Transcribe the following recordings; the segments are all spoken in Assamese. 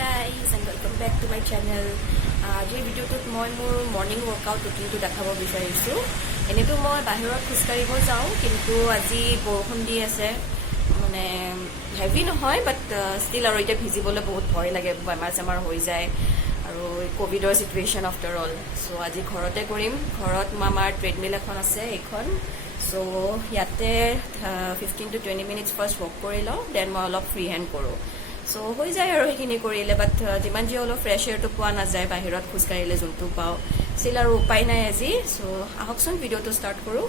guys and welcome back to my channel. Ajir video tut moi mur morning workout routine tu dekhabo bisarisu. Ene to moi bahirot khuskaribo jao kintu aji borokhon di ase mane heavy no hoy but still aro ite bhijibole bahut bhoy lage bemar samar hoi jay aru covid or situation after all. So aji ghorote korim ghorot mamar treadmill ekhon ase ekhon. So yate 15 to 20 minutes first walk korilo then moi olop free hand koru. So হৈ যায় আৰু হিনি কৰিলে বাট যিমান যি হলো ফ্ৰেশ এয়াৰ তো পোৱা না যায় বাহিৰত খুজ কাঢ়িলে যোনটো পাও সিল আৰু উপায় নাই আজি সো আহকচোন ভিডিওটো ষ্টাৰ্ট কৰো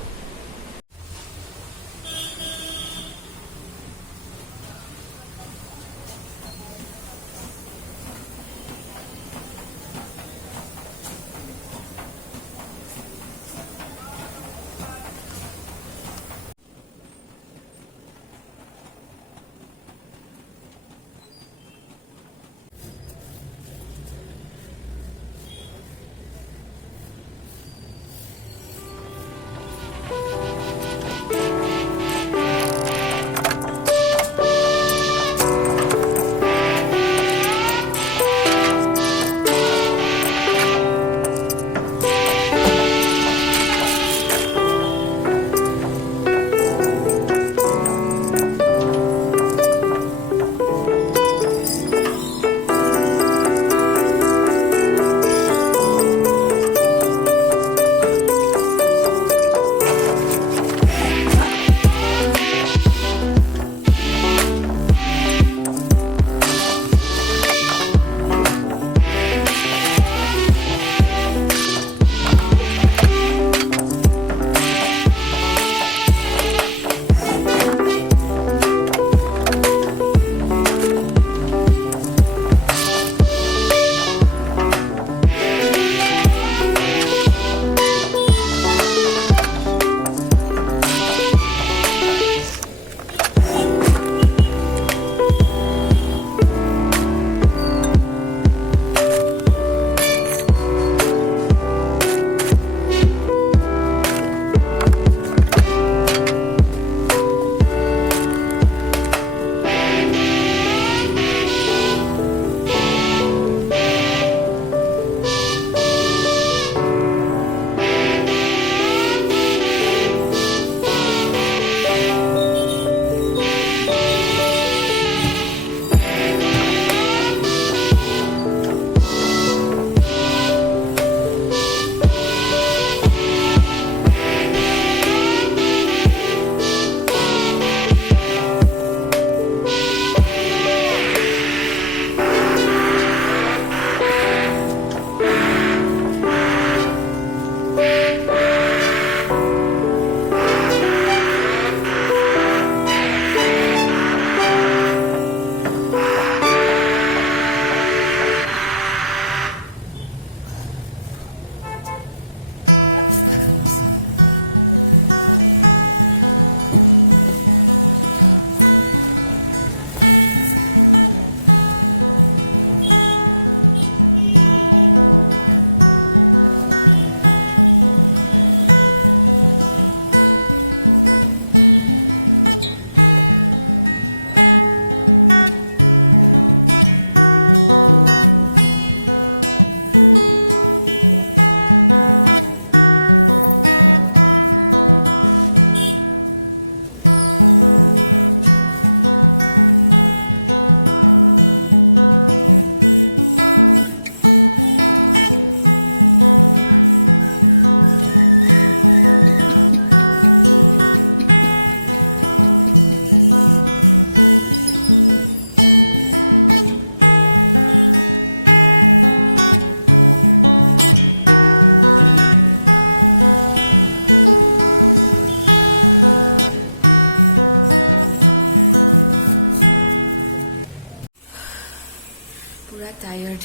টায়াৰ্ড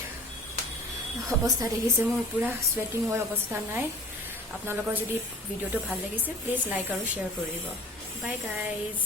অবস্থা দেখিছে মোৰ পুৰা স্ৱেটিং হৈ অৱস্থা নাই আপোনালোকৰ যদি ভিডিওটো ভাল লাগিছে প্লিজ লাইক আৰু শেয়াৰ কৰিব বাই গাইজ